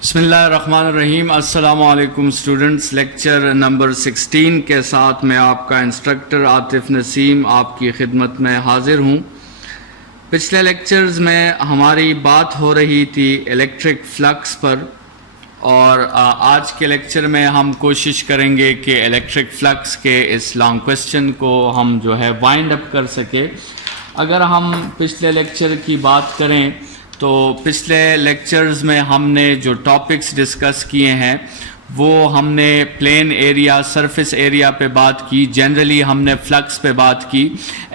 बिस्मिल्लाहिर्रहमानिर्रहीम। अस्सलामु अलैकुम स्टूडेंट्स। लेक्चर नंबर 16 के साथ मैं आपका इंस्ट्रक्टर आतिफ नसीम आपकी खिदमत में हाजिर हूँ। पिछले लेक्चर्स में हमारी बात हो रही थी इलेक्ट्रिक फ्लक्स पर, और आज के लेक्चर में हम कोशिश करेंगे कि इलेक्ट्रिक फ्लक्स के इस लॉन्ग क्वेश्चन को हम जो है वाइंड अप कर सके। अगर हम पिछले लेक्चर की बात करें तो पिछले लेक्चर्स में हमने जो टॉपिक्स डिस्कस किए हैं वो हमने प्लेन एरिया, सरफेस एरिया पे बात की, जनरली हमने फ्लक्स पे बात की,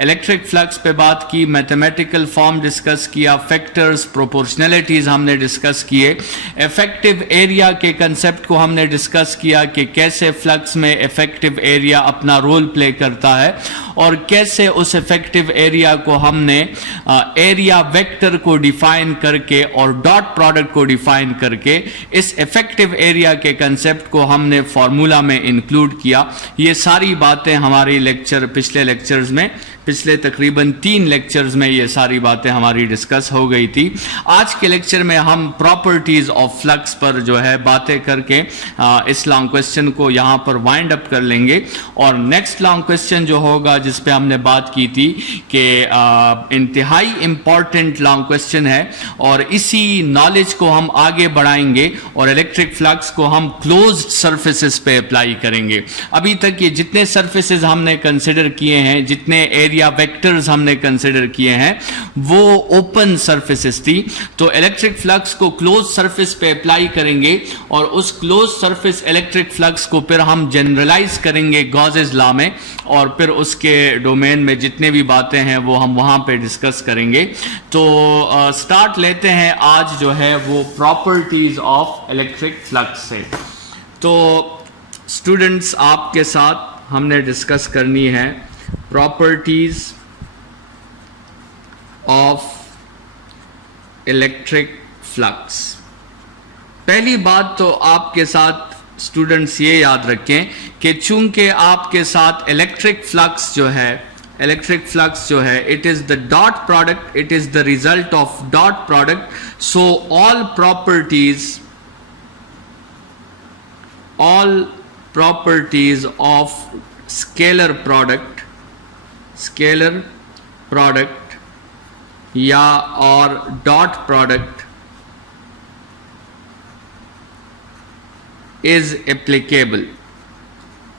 इलेक्ट्रिक फ्लक्स पे बात की, मैथमेटिकल फॉर्म डिस्कस किया, फैक्टर्स, प्रोपोर्शनैलिटीज़ हमने डिस्कस किए, इफेक्टिव एरिया के कंसेप्ट को हमने डिस्कस किया कि कैसे फ्लक्स में इफेक्टिव एरिया अपना रोल प्ले करता है और कैसे उस इफेक्टिव एरिया को हमने एरिया वेक्टर को डिफाइन करके और डॉट प्रोडक्ट को डिफाइन करके इस इफेक्टिव एरिया के कंसेप्ट को हमने फार्मूला में इंक्लूड किया। ये सारी बातें हमारी पिछले लेक्चर्स में, पिछले तकरीबन 3 लेक्चर्स में ये सारी बातें हमारी डिस्कस हो गई थी। आज के लेक्चर में हम प्रॉपर्टीज ऑफ फ्लक्स पर जो है बातें करके इस लॉन्ग क्वेश्चन को यहाँ पर वाइंड अप कर लेंगे। और नेक्स्ट लॉन्ग क्वेश्चन जो होगा जिस पे हमने बात की थी कि इंतहाई इंपॉर्टेंट लॉन्ग क्वेश्चन है और इसी नॉलेज को हम आगे बढ़ाएंगे और इलेक्ट्रिक फ्लक्स को हम क्लोज्ड सर्फेसेस पे अप्लाई करेंगे। अभी तक ये जितने सर्फेसेस हमने कंसिडर किए हैं, जितने एरिया वेक्टर्स हमने कंसिडर किए हैं, वो ओपन सर्फेसेस थी। तो इलेक्ट्रिक फ्लक्स को क्लोज सर्फेस पे अप्लाई करेंगे और उस क्लोज सर्फेस इलेक्ट्रिक फ्लक्स को फिर हम जनरलाइज करेंगे गॉसेस लॉ में, और फिर उसके डोमेन में जितने भी बातें हैं वो हम वहां पे डिस्कस करेंगे। तो स्टार्ट लेते हैं आज जो है वो प्रॉपर्टीज ऑफ इलेक्ट्रिक फ्लक्स से। तो स्टूडेंट्स, आपके साथ हमने डिस्कस करनी है प्रॉपर्टीज ऑफ इलेक्ट्रिक फ्लक्स। पहली बात तो आपके साथ स्टूडेंट्स ये याद रखें कि चूंकि आपके साथ इलेक्ट्रिक फ्लक्स जो है it is the dot product, it is the result of dot product. So all properties of scalar product या और dot product is applicable।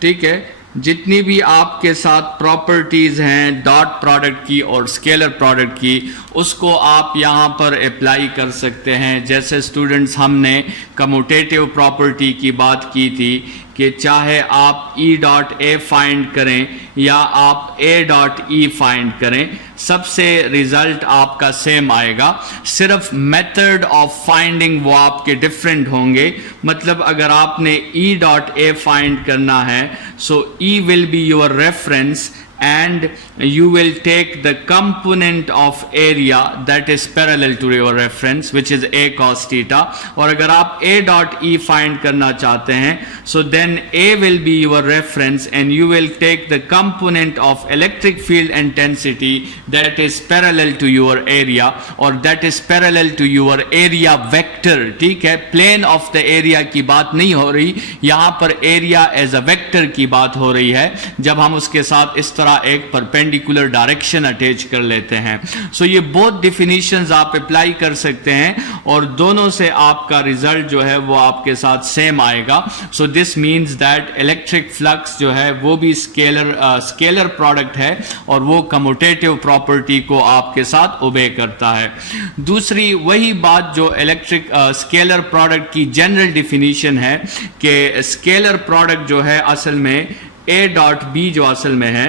ठीक है, जितनी भी आपके साथ प्रॉपर्टीज हैं डॉट प्रोडक्ट की और स्केलर प्रोडक्ट की, उसको आप यहाँ पर अप्लाई कर सकते हैं। जैसे स्टूडेंट्स, हमने कम्यूटेटिव प्रॉपर्टी की बात की थी कि चाहे आप E डॉट ए फाइंड करें या आप A डॉट E फाइंड करें, सबसे रिजल्ट आपका सेम आएगा, सिर्फ मेथड ऑफ फाइंडिंग वो आपके डिफरेंट होंगे। मतलब अगर आपने E डॉट ए फाइंड करना है, सो E will be your reference and you will take the component of area that is parallel to your reference, which is A cos theta। और अगर आप A dot E find करना चाहते हैं, so then A will be your reference and you will take the component of electric field intensity that is parallel to your area or that is parallel to your area vector। ठीक है, plane of the area की बात नहीं हो रही, यहाँ पर area as a vector की बात हो रही है, जब हम उसके साथ इस एक परपेंडिकुलर डायरेक्शन अटैच कर लेते हैं। सो ये बोथ डिफिनीशंस आप अप्लाई कर सकते हैं और दोनों से आपका रिजल्ट जो है वो आपके साथ सेम आएगा। So this means that electric flux जो है वो भी स्केलर प्रोडक्ट है और वो कम्यूटेटिव प्रॉपर्टी को आपके साथ ओबे करता है। दूसरी वही बात जो इलेक्ट्रिक स्केलर प्रोडक्ट की जनरल डिफिनीशन है कि स्केलर प्रोडक्ट जो है असल में A डॉट बी जो असल में है,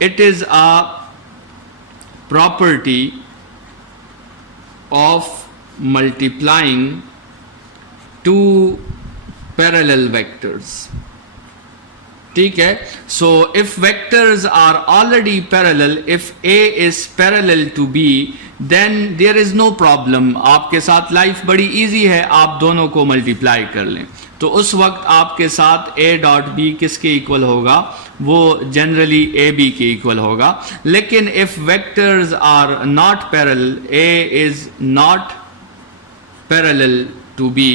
it is a property of multiplying two parallel vectors। ठीक है, so if vectors are already parallel, if A is parallel to B, then there is no problem। आपके साथ लाइफ बड़ी इजी है, आप दोनों को मल्टीप्लाई कर लें तो उस वक्त आपके साथ A डॉट बी किसके इक्वल होगा, वो जनरली ए बी के इक्वल होगा। लेकिन if vectors are not parallel, A is not parallel to B,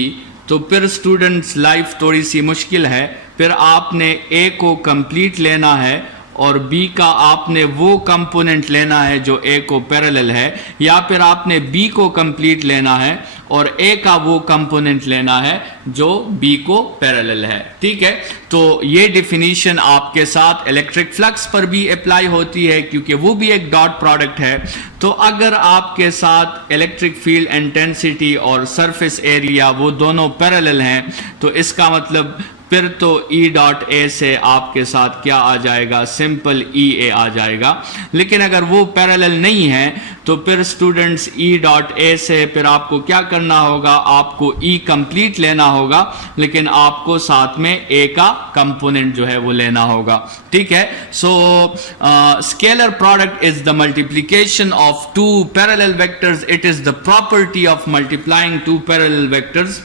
तो फिर स्टूडेंट्स लाइफ थोड़ी सी मुश्किल है। फिर आपने ए को कंप्लीट लेना है और बी का आपने वो कंपोनेंट लेना है जो ए को पैरेलल है, या फिर आपने बी को कंप्लीट लेना है और ए का वो कंपोनेंट लेना है जो बी को पैरेलल है। ठीक है, तो ये डिफिनीशन आपके साथ इलेक्ट्रिक फ्लक्स पर भी अप्लाई होती है क्योंकि वो भी एक डॉट प्रोडक्ट है। तो अगर आपके साथ इलेक्ट्रिक फील्ड इंटेंसिटी और सरफेस एरिया वो दोनों पैरेलल हैं तो इसका मतलब फिर तो E डॉट ए से आपके साथ क्या आ जाएगा, सिंपल EA आ जाएगा। लेकिन अगर वो पैरेलल नहीं है तो फिर स्टूडेंट्स E डॉट ए से फिर आपको क्या करना होगा, आपको E कंप्लीट लेना होगा लेकिन आपको साथ में A का कंपोनेंट जो है वो लेना होगा। ठीक है, so scalar product is the multiplication of two parallel vectors. It is the property of multiplying two parallel vectors.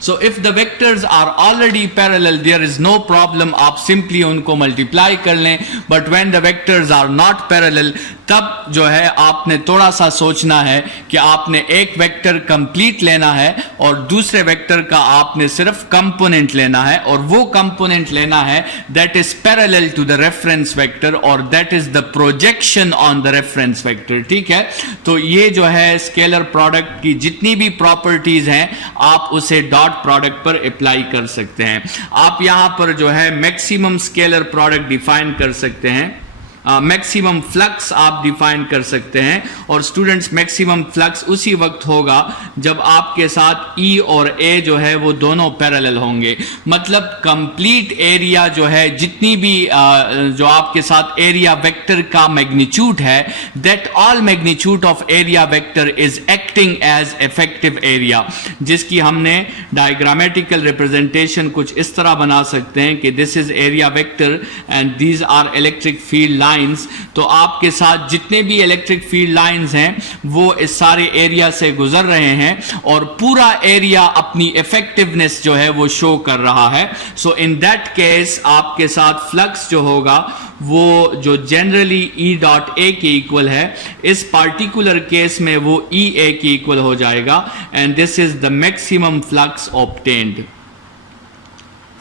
So if the vectors are already parallel, there is no problem, आप simply उनको multiply कर लें। But when the vectors are not parallel, तब जो है आपने थोड़ा सा सोचना है कि आपने एक वेक्टर कंप्लीट लेना है और दूसरे वेक्टर का आपने सिर्फ कंपोनेंट लेना है, और वो कंपोनेंट लेना है that is parallel to the reference vector और that is the projection on the reference vector. ठीक है, तो ये जो है स्केलर प्रोडक्ट की जितनी भी प्रॉपर्टीज हैं आप उसे डॉट प्रोडक्ट पर अप्लाई कर सकते हैं। आप यहां पर जो है मैक्सिमम स्केलर प्रोडक्ट डिफाइन कर सकते हैं, मैक्सिमम फ्लक्स आप डिफाइन कर सकते हैं, और स्टूडेंट्स मैक्सिमम फ्लक्स उसी वक्त होगा जब आपके साथ E और A जो है वो दोनों पैरेलल होंगे। मतलब कंप्लीट एरिया जो है, जितनी भी जो आपके साथ एरिया वेक्टर का मैग्नीट्यूड है, that all magnitude of area vector is acting as effective area, जिसकी हमने डायग्रामेटिकल रिप्रेजेंटेशन कुछ इस तरह बना सकते हैं कि this is area vector and these are electric field lines. तो आपके साथ जितने भी इलेक्ट्रिक फील्ड लाइंस हैं वो इस सारे एरिया से गुजर रहे हैं और पूरा एरिया अपनी इफेक्टिवनेस जो है वो शो कर रहा है। सो इन दैट केस आपके साथ फ्लक्स जो होगा वो जो जनरली E डॉट ए के इक्वल है, इस पार्टिकुलर केस में वो EA के इक्वल हो जाएगा and this is the maximum flux obtained.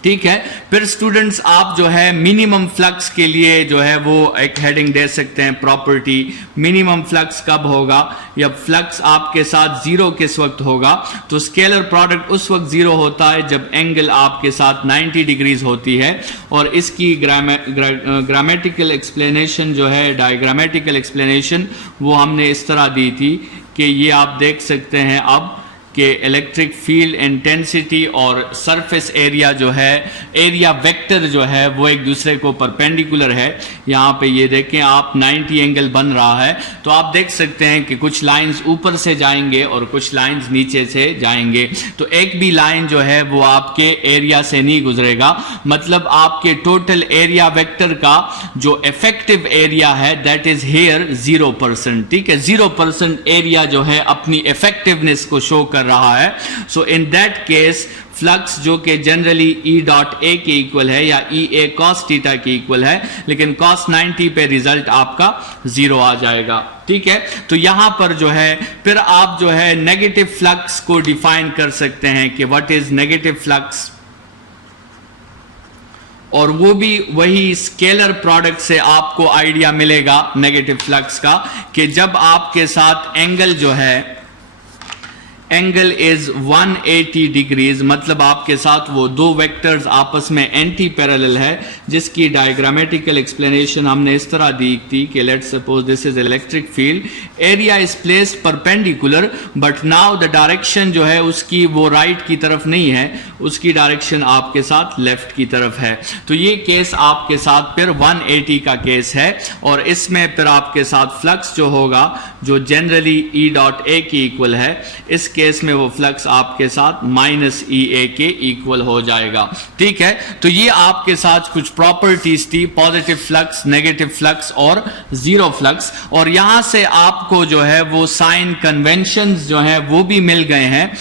ठीक है, फिर स्टूडेंट्स आप जो है मिनिमम फ्लक्स के लिए जो है वो एक हेडिंग दे सकते हैं, प्रॉपर्टी मिनिमम फ्लक्स कब होगा, या फ्लक्स आपके साथ जीरो किस वक्त होगा। तो स्केलर प्रोडक्ट उस वक्त जीरो होता है जब एंगल आपके साथ 90 डिग्रीज होती है, और इसकी ग्रामेटिकल एक्सप्लेनेशन जो है, डायग्रामेटिकल एक्सप्लेनेशन वो हमने इस तरह दी थी कि ये आप देख सकते हैं अब कि इलेक्ट्रिक फील्ड इंटेंसिटी और सरफेस एरिया जो है, एरिया वेक्टर जो है वो एक दूसरे को परपेंडिकुलर है। यहाँ पे ये देखें आप 90 एंगल बन रहा है, तो आप देख सकते हैं कि कुछ लाइंस ऊपर से जाएंगे और कुछ लाइंस नीचे से जाएंगे। तो एक भी लाइन जो है वो आपके एरिया से नहीं गुजरेगा, मतलब आपके टोटल एरिया वेक्टर का जो इफेक्टिव एरिया है दैट इज हेयर 0%। ठीक है, 0% एरिया जो है अपनी इफेक्टिवनेस को शो कर रहा है। सो इन दैट केस फ्लक्स जो कि जनरली E डॉट ए के इक्वल है या EA cos थीटा के इक्वल है, लेकिन cos 90 पे रिजल्ट आपका 0 आ जाएगा। ठीक है, तो यहां पर जो है फिर आप जो है नेगेटिव फ्लक्स को डिफाइन कर सकते हैं कि व्हाट इज नेगेटिव फ्लक्स, और वो भी वही स्केलर प्रोडक्ट से आपको आइडिया मिलेगा नेगेटिव फ्लक्स का कि जब आपके साथ एंगल जो है, एंगल इज 180 डिग्रीज, मतलब आपके साथ वो दो वेक्टर्स आपस में एंटी पैरेलल है, जिसकी डायग्रामेटिकल एक्सप्लेनेशन हमने इस तरह दी थी कि let's suppose this is electric field, area is placed perpendicular but now the direction जो है उसकी वो राइट की तरफ नहीं है, उसकी डायरेक्शन आपके साथ लेफ्ट की तरफ है। तो ये केस आपके साथ फिर 180 का केस है, और इसमें फिर आपके साथ फ्लक्स जो होगा जो जनरली E डॉट ए के इक्वल है, इस केस में वो फ्लक्स आपके साथ -EA के इक्वल हो जाएगा। ठीक है, तो ये आपके साथ कुछ प्रॉपर्टीज थी, पॉजिटिव फ्लक्स, नेगेटिव फ्लक्स और जीरो फ्लक्स, और यहां से आपको जो है वो साइन कन्वेंशंस जो है वो भी मिल गए हैं,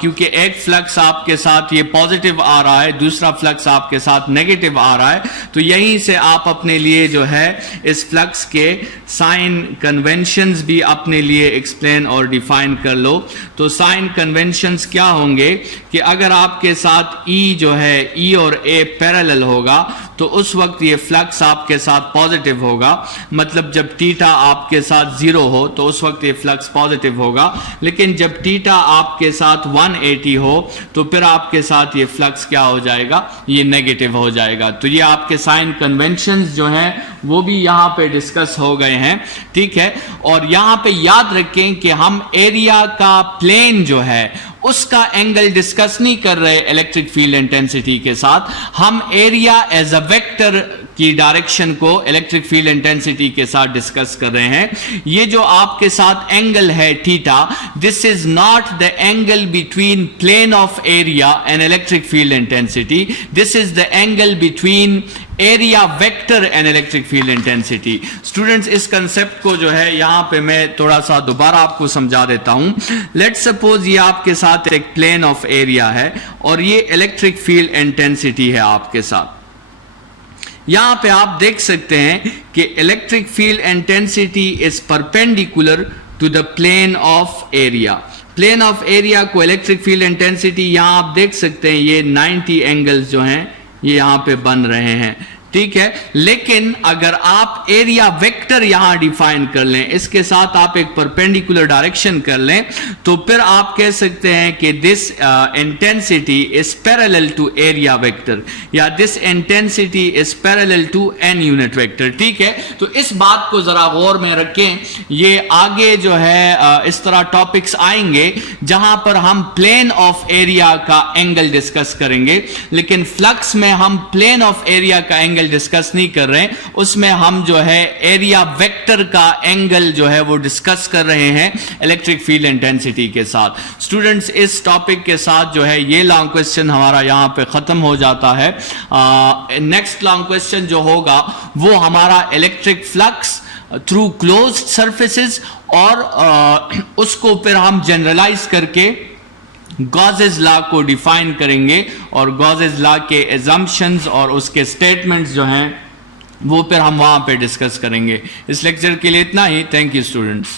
क्योंकि एक फ्लक्स आपके साथ ये पॉजिटिव आ रहा है, दूसरा फ्लक्स आपके साथ नेगेटिव आ रहा है, तो यहीं से आप अपने लिए जो है इस फ्लक्स के साइन कन्वेंशंस भी अपने लिए एक्सप्लेन और डिफाइन कर लो। तो साइन कन्वेंशंस क्या होंगे कि अगर आपके साथ E जो है E और A पैरेलल होगा तो उस वक्त ये फ्लक्स आपके साथ पॉजिटिव होगा, मतलब जब थीटा आपके साथ 0 हो तो उस वक्त ये फ्लक्स पॉजिटिव होगा, लेकिन जब थीटा आपके साथ 180 हो तो फिर आपके साथ ये फ्लक्स क्या हो जाएगा, ये नेगेटिव हो जाएगा। तो ये आपके साइन कन्वेंशंस जो हैं वो भी यहाँ पे डिस्कस हो गए हैं, ठीक है। और यहाँ पे याद रखें कि हम एरिया का प्लेन जो है उसका एंगल डिस्कस नहीं कर रहे इलेक्ट्रिक फील्ड इंटेंसिटी के साथ, हम एरिया एज अ वेक्टर की डायरेक्शन को इलेक्ट्रिक फील्ड इंटेंसिटी के साथ डिस्कस कर रहे हैं। ये जो आपके साथ एंगल है theta, this is not the angle between plane of area and electric field intensity, this is the angle between area vector and electric field intensity. Students, इस कंसेप्ट को जो है यहां पे मैं थोड़ा सा दोबारा आपको समझा देता हूं। लेट्स सपोज ये आपके साथ एक प्लेन ऑफ एरिया है और ये इलेक्ट्रिक फील्ड इंटेंसिटी है आपके साथ। यहां पे आप देख सकते हैं कि electric field intensity is perpendicular to the plane of area. Plane of area को इलेक्ट्रिक फील्ड इंटेंसिटी यहां आप देख सकते हैं, ये 90 एंगल्स जो हैं ये यहां पे बन रहे हैं, ठीक है। लेकिन अगर आप एरिया वेक्टर यहां डिफाइन कर लें, इसके साथ आप एक परपेंडिकुलर डायरेक्शन कर लें, तो फिर आप कह सकते हैं कि this intensity is parallel to area vector या this intensity is parallel to an unit vector, ठीक है। तो इस बात को जरा गौर में रखें, ये आगे जो है इस तरह टॉपिक्स आएंगे जहां पर हम प्लेन ऑफ एरिया का एंगल डिस्कस करेंगे, लेकिन फ्लक्स में हम प्लेन ऑफ एरिया का एंगल डिस्कस नहीं कर रहे हैं, उसमें हम जो है एरिया वेक्टर का एंगल जो है वो डिस्कस कर रहे हैं इलेक्ट्रिक फील्ड इंटेंसिटी के साथ। स्टूडेंट्स, इस टॉपिक के साथ जो है ये लॉन्ग क्वेश्चन हमारा यहां पे खत्म हो जाता है। नेक्स्ट लॉन्ग क्वेश्चन जो होगा वो हमारा electric flux through closed surfaces, और उसको फिर हम जनरलाइज करके गॉसेस लॉ को डिफाइन करेंगे और गॉसेस लॉ के एजम्पशंस और उसके स्टेटमेंट्स जो हैं वो फिर हम वहां पे डिस्कस करेंगे। इस लेक्चर के लिए इतना ही। Thank you students.